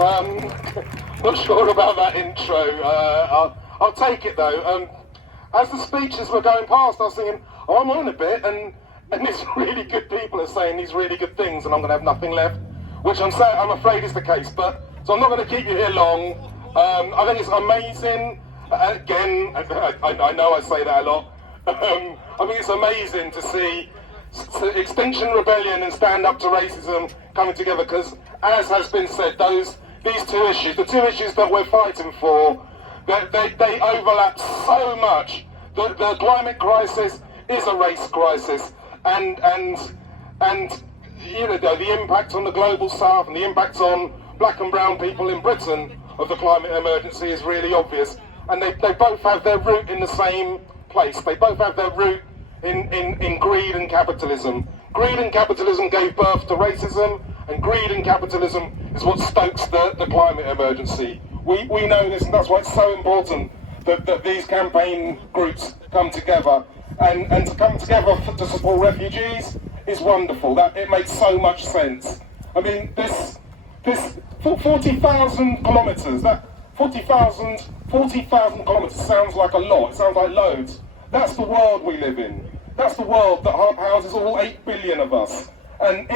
Not sure about that intro. I'll take it though. As the speeches were going past, I was thinking, oh, I'm on a bit, and these really good people are saying these really good things, and I'm going to have nothing left, which I'm afraid is the case. But so I'm not going to keep you here long. I think it's amazing. Again, I know I say that a lot. I think it's amazing to see Extinction Rebellion and Stand Up to Racism coming together, because, as has been said, these two issues, the two issues that we're fighting for, they overlap so much. The climate crisis is a race crisis, and you know, the impact on the global south and the impact on black and brown people in Britain of the climate emergency is really obvious, and they both have their root in the same place. They both have their root in greed and capitalism. Greed and capitalism gave birth to racism, and greed and capitalism is what stokes the climate emergency. We know this, and that's why it's so important that these campaign groups come together. And to come together to support refugees is wonderful. That it makes so much sense. I mean, this 40,000 kilometres, that 40,000 kilometres sounds like a lot, it sounds like loads. That's the world we live in. That's the world that houses all 8 billion of us. And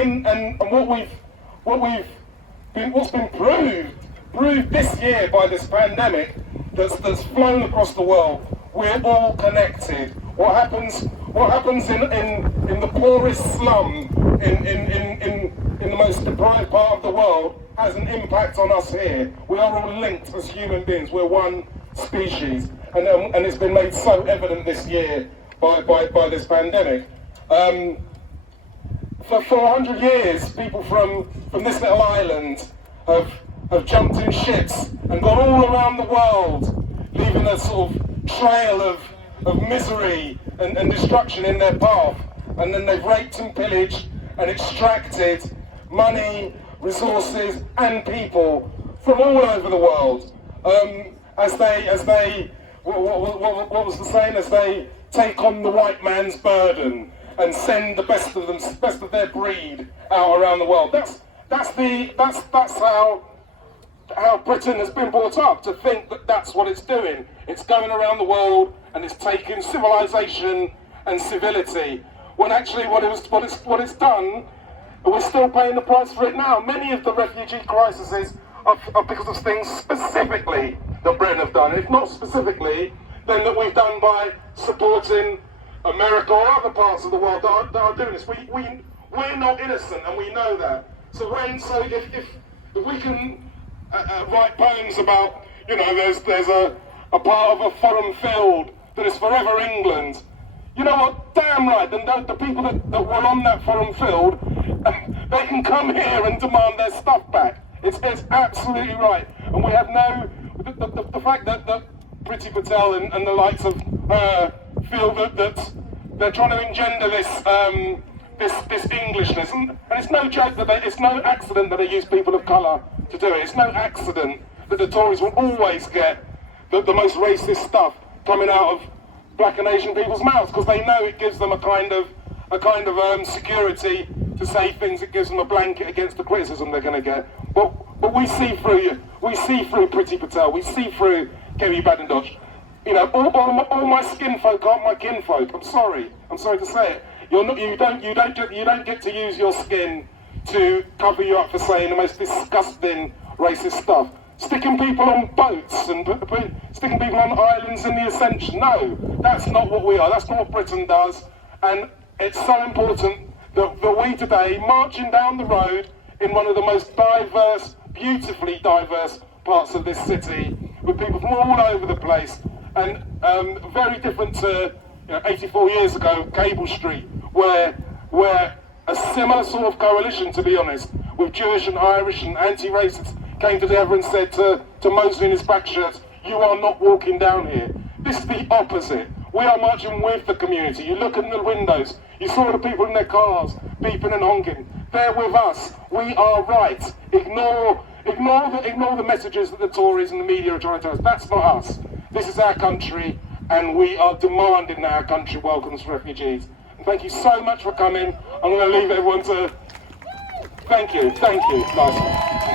what's been proved this year by this pandemic that's flown across the world, we're all connected. What happens in the poorest slum in the most deprived part of the world has an impact on us here. We are all linked as human beings. We're one species, and it's been made so evident this year by this pandemic. For 400 years, people from this little island have jumped in ships and gone all around the world, leaving a sort of trail of misery and destruction in their path. And then they've raped and pillaged and extracted money, resources and people from all over the world. As they what was the saying? As they take on the white man's burden and send the best of their breed out around the world. That's how Britain has been brought up, to think that that's what it's doing. It's going around the world and it's taking civilization and civility, when actually what it's done, and we're still paying the price for it now. Many of the refugee crises are because of things specifically that Britain have done. If not specifically, then that we've done by supporting America or other parts of the world that are doing this. We're not innocent, and we know that. So if we can write poems about, you know, there's a part of a foreign field that is forever England. You know what? Damn right. Then the people that were on that foreign field, they can come here and demand their stuff back. It's absolutely right. And we have the fact that Priti Patel and the likes of her feel that they're trying to engender this Englishness, and it's no joke it's no accident that they use people of colour to do it. It's no accident that the Tories will always get the most racist stuff coming out of black and Asian people's mouths, because they know it gives them a kind of security to say things. It gives them a blanket against the criticism they're going to get. But we see through you. We see through Priti Patel. We see through Kerry Badenoch. You know, all my skin folk aren't my kinfolk. I'm sorry to say it. You don't get to use your skin to cover you up for saying the most disgusting racist stuff. Sticking people on boats and sticking people on islands in the Ascension. No, that's not what we are. That's not what Britain does. And it's so important that we today, marching down the road in one of the most diverse, beautifully diverse parts of this city, with people from all over the place, and very different to 84 years ago, Cable Street, where a similar sort of coalition, to be honest, with Jewish and Irish and anti-racists came together and said to Mosley in his back shirts, you are not walking down here. This is the opposite. We are marching with the community. You look in the windows, you saw the people in their cars beeping and honking. They're with us. We are right. Ignore the messages that the Tories and the media are trying to tell us. That's not us. This is our country, and we are demanding that our country welcomes refugees. And thank you so much for coming. I'm going to leave everyone to... Thank you. Nice one.